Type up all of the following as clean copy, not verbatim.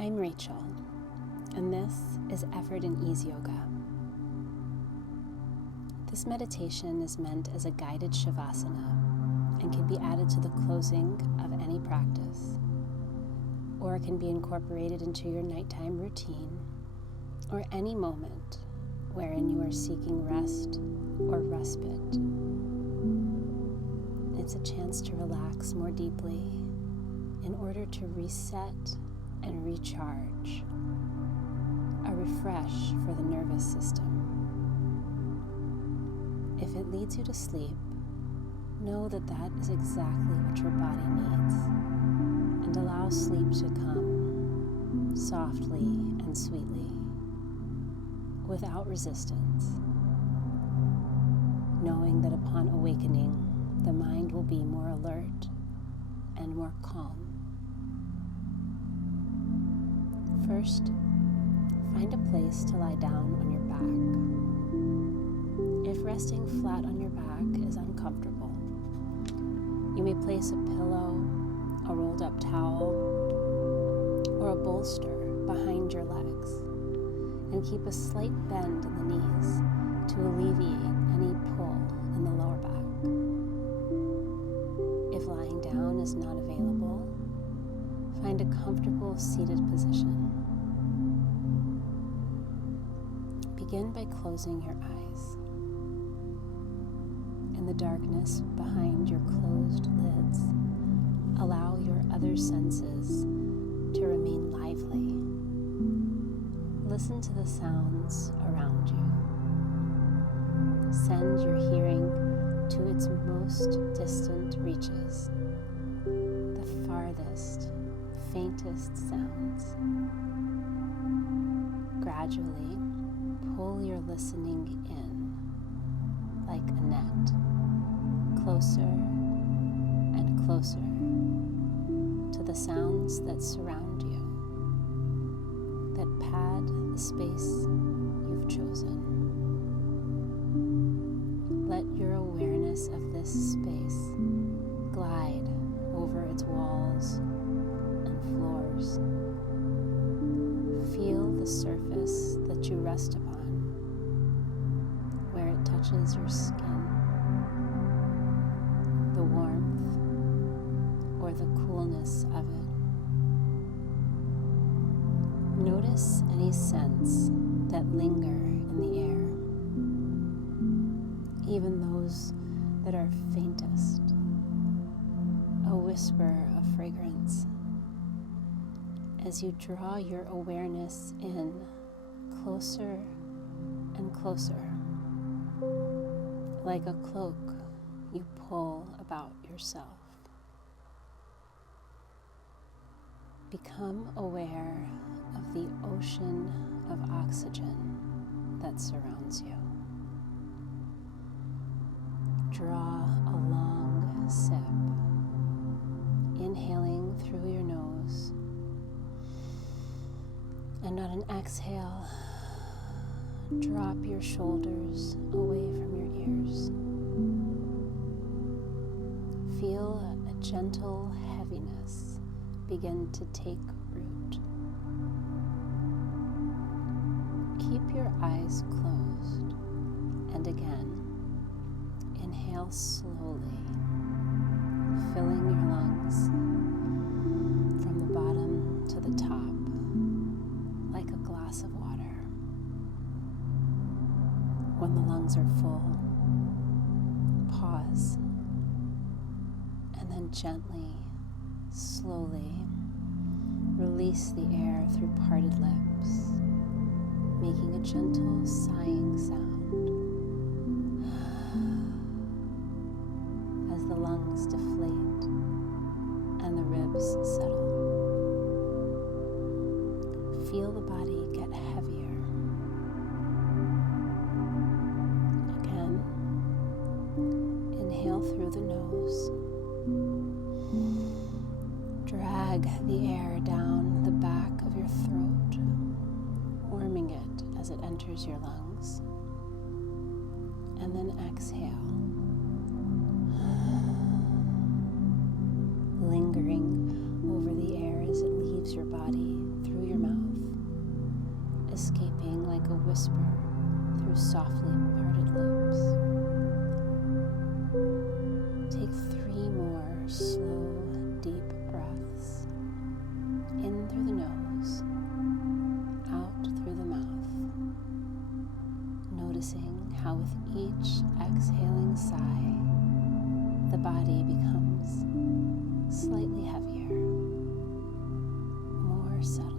I'm Rachel, and this is Effort&Ease Yoga. This meditation is meant as a guided Savasana and can be added to the closing of any practice, or it can be incorporated into your nighttime routine or any moment wherein you are seeking rest or respite. It's a chance to relax more deeply in order to reset and recharge, a refresh for the nervous system. If it leads you to sleep, know that that is exactly what your body needs, and allow sleep to come softly and sweetly, without resistance, knowing that upon awakening, the mind will be more alert and more calm. First, find a place to lie down on your back. If resting flat on your back is uncomfortable, you may place a pillow, a rolled up towel, or a bolster behind your legs, and keep a slight bend in the knees to alleviate any pull in the lower back. If lying down is not available, find a comfortable seated position. Begin by closing your eyes. In the darkness behind your closed lids, allow your other senses to remain lively. Listen to the sounds around you. Send your hearing to its most distant reaches, the farthest, faintest sounds. Gradually, pull your listening in like a net, closer and closer to the sounds that surround you, that pad the space you've chosen. Let your awareness of this space glide over its walls and floors. Feel the surface that you rest upon, where it touches your skin, the warmth or the coolness of it. Notice any scents that linger in the air, even those that are faintest, a whisper of fragrance. As you draw your awareness in closer and closer, like a cloak you pull about yourself. Become aware of the ocean of oxygen that surrounds you. Draw a long sip, inhaling through your nose, and on an exhale, drop your shoulders away from your ears. Feel a gentle heaviness begin to take root. Keep your eyes closed, and again, inhale slowly, filling your lungs from the bottom to the top, like a glass of water. When the lungs are full, pause, and then gently, slowly release the air through parted lips, making a gentle sighing sound as the lungs deflate and the ribs settle. Feel the body get heavier. Again, inhale through the nose. Drag the air down the back of your throat, warming it as it enters your lungs. And then exhale, lingering over the air as it leaves your body through your whisper through softly parted lips. Take 3 more slow, deep breaths, in through the nose, out through the mouth, noticing how with each exhaling sigh, the body becomes slightly heavier, more settled.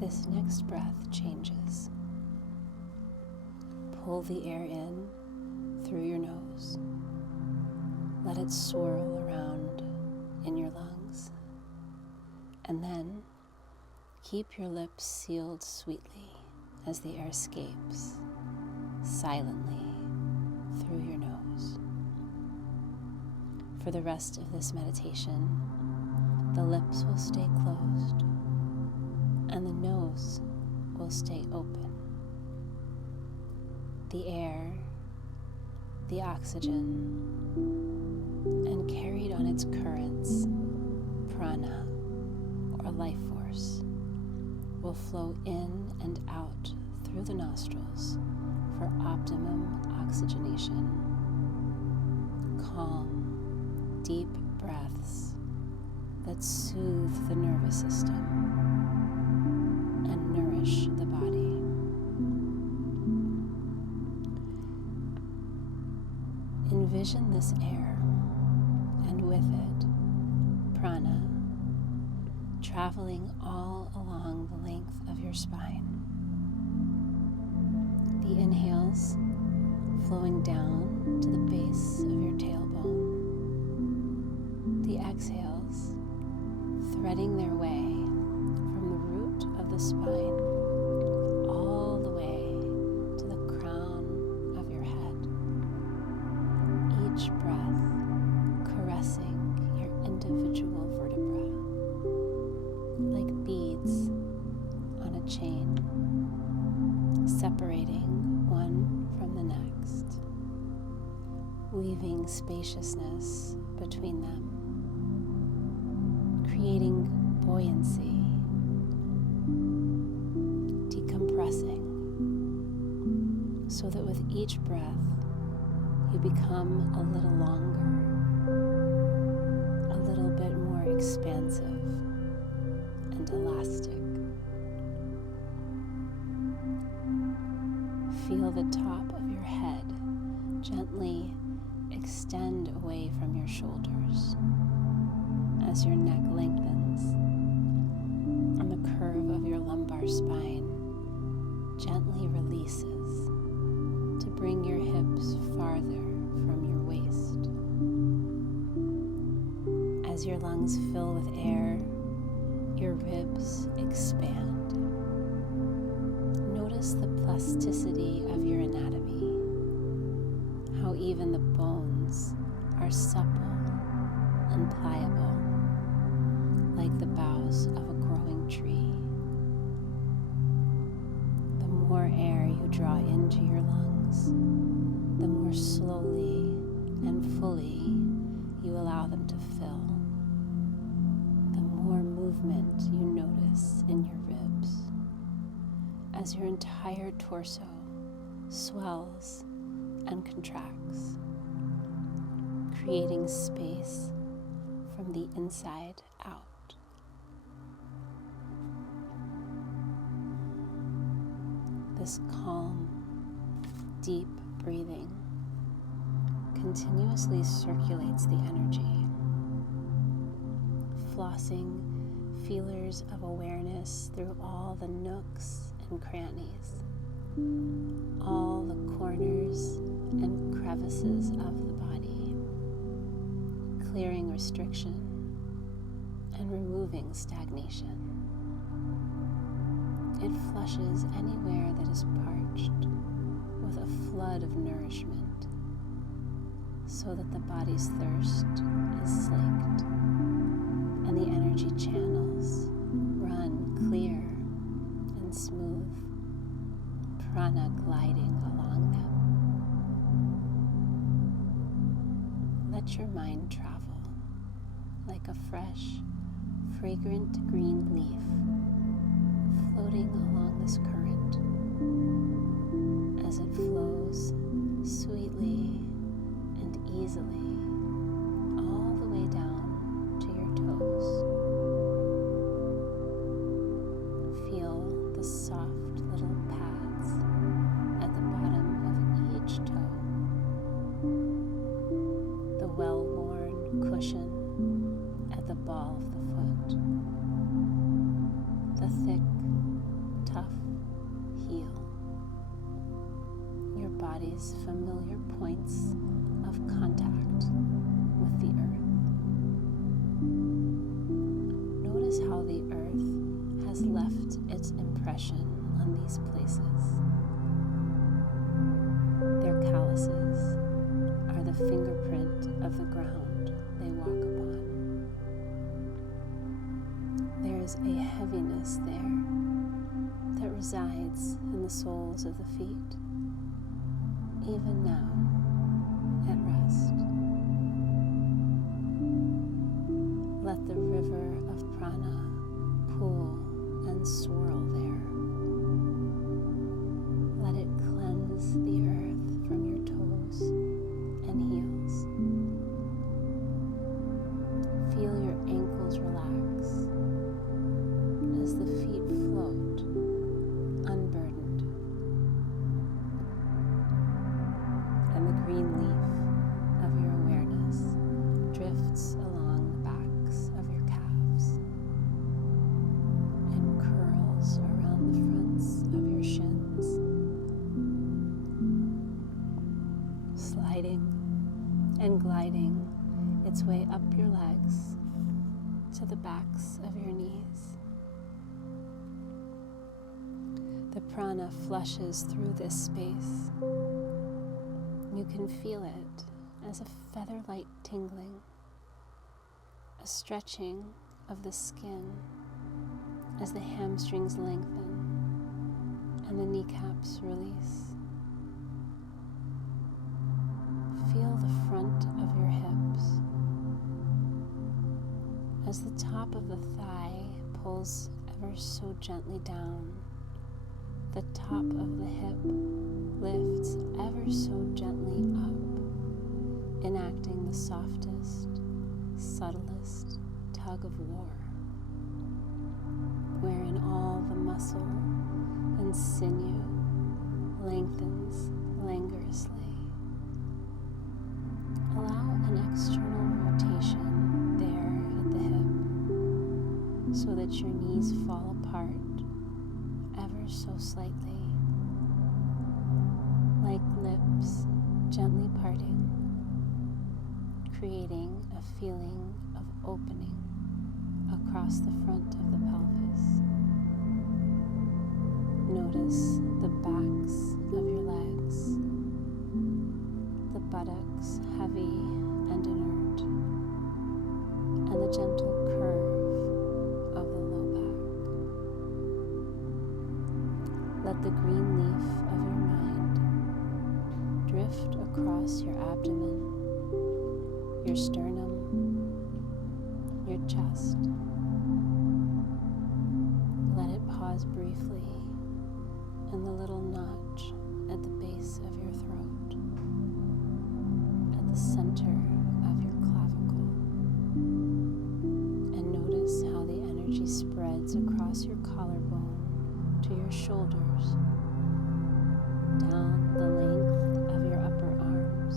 This next breath changes. Pull the air in through your nose. Let it swirl around in your lungs. And then keep your lips sealed sweetly as the air escapes silently through your nose. For the rest of this meditation, the lips will stay closed and the nose will stay open. The air, the oxygen, and carried on its currents, prana, or life force, will flow in and out through the nostrils for optimum oxygenation. Calm, deep breaths that soothe the nervous system and nourish the body. Envision this air, and with it, prana, traveling all along the length of your spine. The inhales flowing down to the base of your tailbone. The exhales threading their way from the root of the spine all the way to the crown of your head. Each breath caressing your individual vertebra like beads on a chain, separating one from the next, weaving spaciousness between them, creating buoyancy, decompressing, so that with each breath you become a little longer, a little bit more expansive and elastic. Feel the top of your head gently extend away from your shoulders as your neck lengthens, and the curve of your lumbar spine gently releases to bring your hips farther from your waist. As your lungs fill with air, your ribs expand. Notice the plasticity of your anatomy, how even the bones are supple and pliable, like the boughs of a growing tree. The more air you draw into your lungs, the more slowly and fully you allow them to fill, the more movement you notice in your ribs as your entire torso swells and contracts, creating space from the inside out. This calm, deep breathing continuously circulates the energy, flossing feelers of awareness through all the nooks and crannies, all the corners and crevices of the body, clearing restriction and removing stagnation. It flushes anywhere that is parched with a flood of nourishment, so that the body's thirst is slaked and the energy channels run clear and smooth, prana gliding along them. Let your mind travel like a fresh, fragrant green leaf floating along this current as it flows sweetly and easily all the way down to your toes. Feel the soft little pads at the bottom of each toe, the well-worn cushion at the ball of the foot, the thick, tough heel, your body's familiar points of contact with the earth. Notice how the earth has left its impression on these places. Their calluses are the fingerprint of the ground they walk upon. There is a heaviness there that resides in the soles of the feet, even now at rest. Let the river of prana pool and swirl there. Let it cleanse the earth from your toes and heels. Feel your ankles relax as the feet float, unburdened, and the green leaf of your awareness drifts along the backs of your calves and curls around the fronts of your shins, sliding and gliding its way up your legs to the backs of your knees. The prana flushes through this space. You can feel it as a feather-light tingling, a stretching of the skin as the hamstrings lengthen and the kneecaps release. Feel the front of your hips as the top of the thigh pulls ever so gently down. The top of the hip lifts ever so gently up, enacting the softest, subtlest tug of war, wherein all the muscle and sinew lengthens languorously. Allow an external rotation there at the hip so that your knees fall apart ever so slightly, like lips gently parting, creating a feeling of opening across the front of the pelvis. Notice the backs of your legs, the buttocks heavy and inert, and the gentle curve of the low back. Let the green leaf of your mind drift across your abdomen, your sternum, your chest. Let it pause briefly in the little notch at the base of your throat, at the center of your clavicle. And notice how the energy spreads across your collarbone to your shoulders, down the length of your upper arms,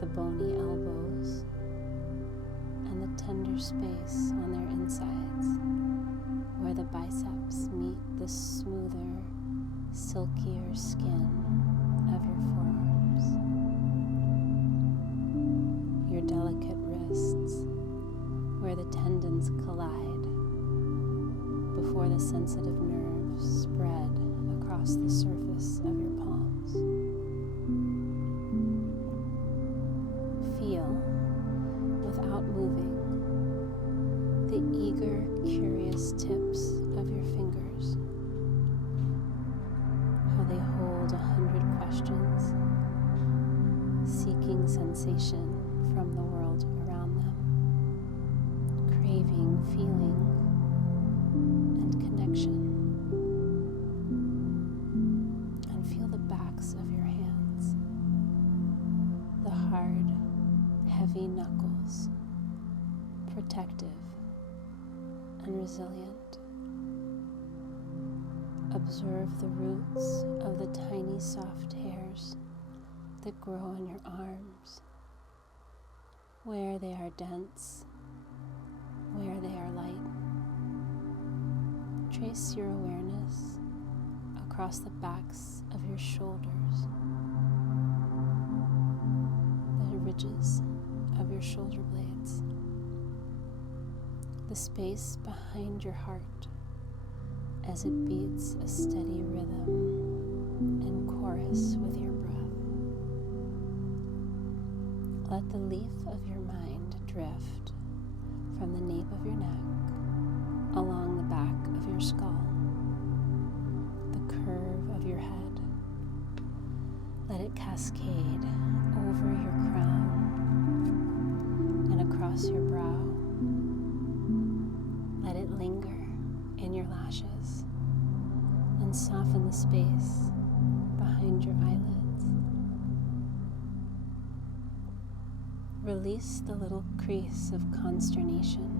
the bony elbows, and the tender space on their insides, where the biceps meet the smoother, silkier skin of your forearms. the sensitive nerves spread across the surface of your palms. Feel, without moving, the eager, curious tips of your fingers, how they hold 100 questions, seeking sensation from the world around them, craving, feeling, and connection. And feel the backs of your hands, the hard, heavy knuckles, protective and resilient. Observe the roots of the tiny soft hairs that grow on your arms, where they are dense, where they are light. Trace your awareness across the backs of your shoulders, the ridges of your shoulder blades, the space behind your heart as it beats a steady rhythm in chorus with your breath. Let the leaf of your mind drift from the nape of your neck along the back of your skull, the curve of your head. Let it cascade over your crown and across your brow. Let it linger in your lashes and soften the space behind your eyelids. Release the little crease of consternation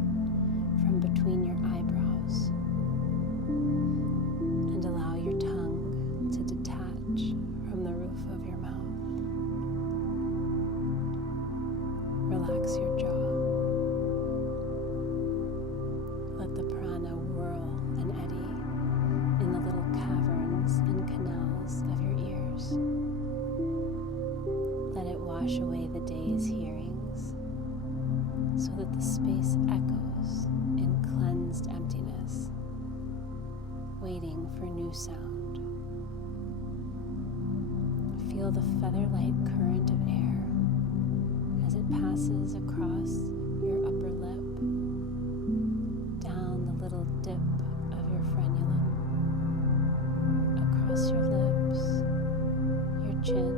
from between your eyebrows and allow your tongue to detach from the roof of your mouth. Relax your jaw. Let the prana whirl and eddy in the little caverns and canals of your ears. Let it wash away the day's hearings so that the space echoes in cleansed emptiness, waiting for new sound. Feel the feather-light current of air as it passes across your upper lip, down the little dip of your frenulum, across your lips, your chin.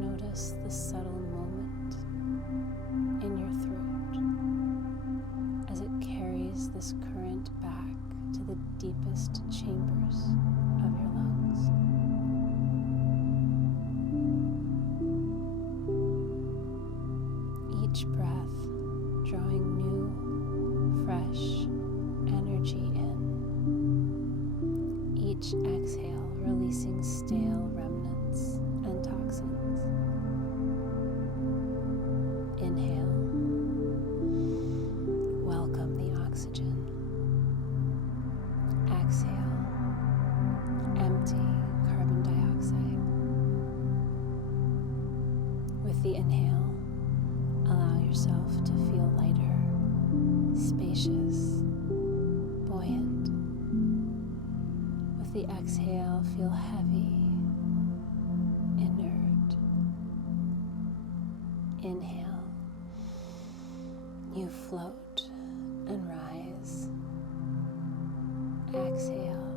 Notice the subtle moment in your throat as it carries this current back to the deepest chambers of your lungs. Each breath drawing new, fresh energy in. Each exhale releasing stale remnants and toxins. Inhale. Welcome the oxygen. Exhale. Empty carbon dioxide. With the inhale, allow yourself to feel lighter, spacious, buoyant. With the exhale, feel heavy, inert. Inhale, you float and rise. Exhale,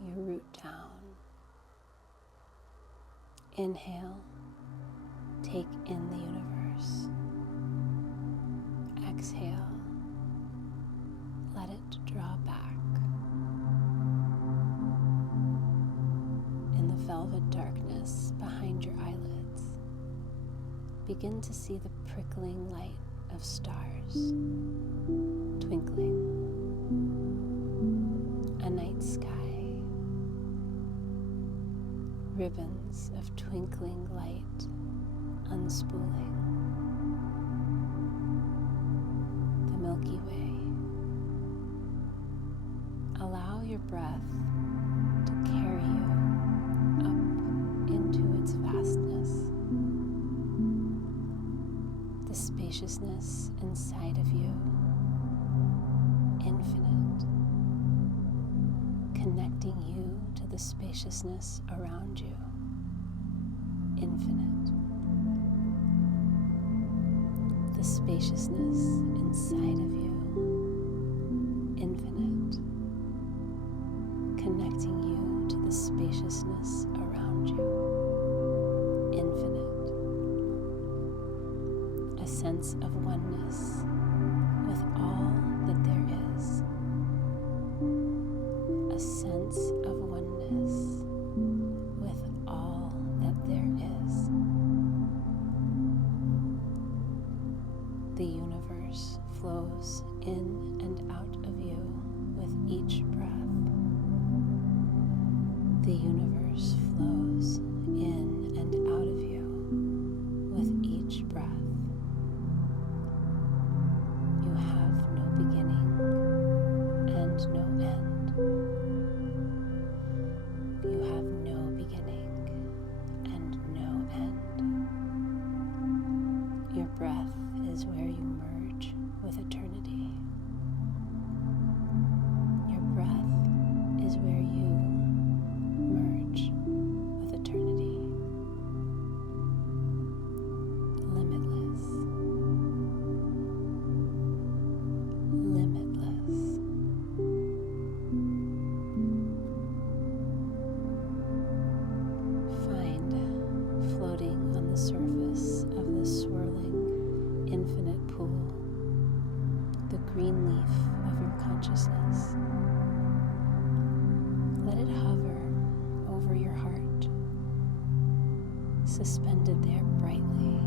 you root down. Inhale, take in the universe. Exhale, let it draw back. In the velvet darkness behind your eyelids, begin to see the prickling light of stars twinkling. A night sky. Ribbons of twinkling light unspooling. The Milky Way. Allow your breath to carry you up into its vastness. The spacious spaciousness inside of you, infinite, connecting you to the spaciousness around you, infinite. The spaciousness inside of you, infinite, connecting you to the spaciousness around you, infinite. A sense of oneness with all that there is. A sense of oneness with all that there is. The universe flows in and out of you with each breath. The universe flows in and out of you with each breath. You have no beginning and no end. You have no beginning and no end. Your breath is where you merge with eternity. Your breath is where you merge with eternity. Limitless. Limitless. Find floating on the surface of this swirling, infinite pool, the green leaf of your consciousness. Let it hover over your heart, suspended there brightly.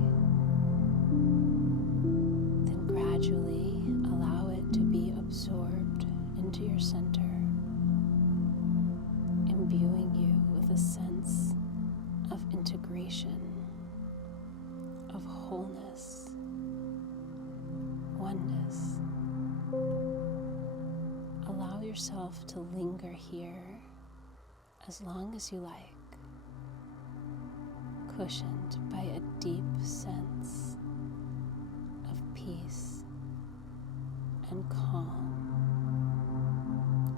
Then gradually allow it to be absorbed into your center, imbuing you with a sense of integration, of wholeness, oneness. Allow yourself to linger here as long as you like, cushioned by a deep sense of peace and calm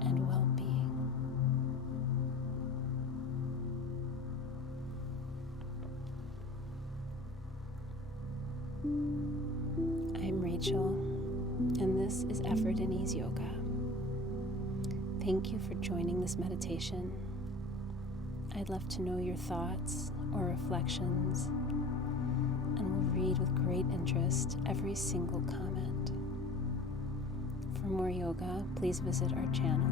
and well-being. I'm Rachel, and this is Effort&Ease Yoga. Thank you for joining this meditation. I'd love to know your thoughts or reflections, and will read with great interest every single comment. For more yoga, please visit our channel